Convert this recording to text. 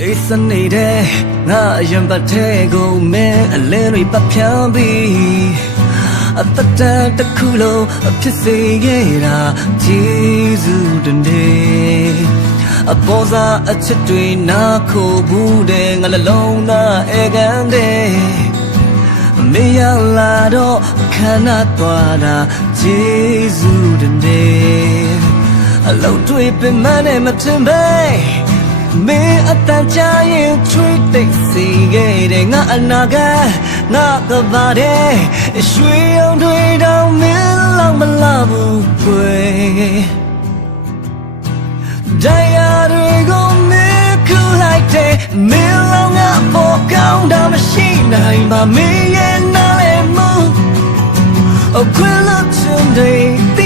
အေးစနေတဲ့ငါအရင်ပတ်တဲ့ကိုမင်းအလင်းတွေပတ်ဖြန်းပြီးအတတန်တစ်ခုလုံးအဖြစ်စေခဲ့တာဂျေဇုတနေ့အပေါ်စားအချစ်တွေနာခိုဘူးတဲ့ငါလည်းလုံးသားအေကန်တဲ့မေရလာတော့ခန္ဓာသွားတာဂျေဇုတနေ့အလုံးတွေပင်မနဲ့မထင်ပဲ မင်းအတန်ကြာရင်ချွေးတိတ်စီခဲ့တဲ့ငါအနာကငါကပါတဲ့ရွှေအောင်တွေတော့မင်းလောက်မလာဘူးကွယ်တရားတွေကိုမင်းခုလိုက်တဲ့မင်းလောငါပေါ်ကောင်းတာမရှိနိုင်ပါမင်းရဲ့နားလေမှုအခွင့်အလမ်းတွေတိတဲ့ချင်တွေ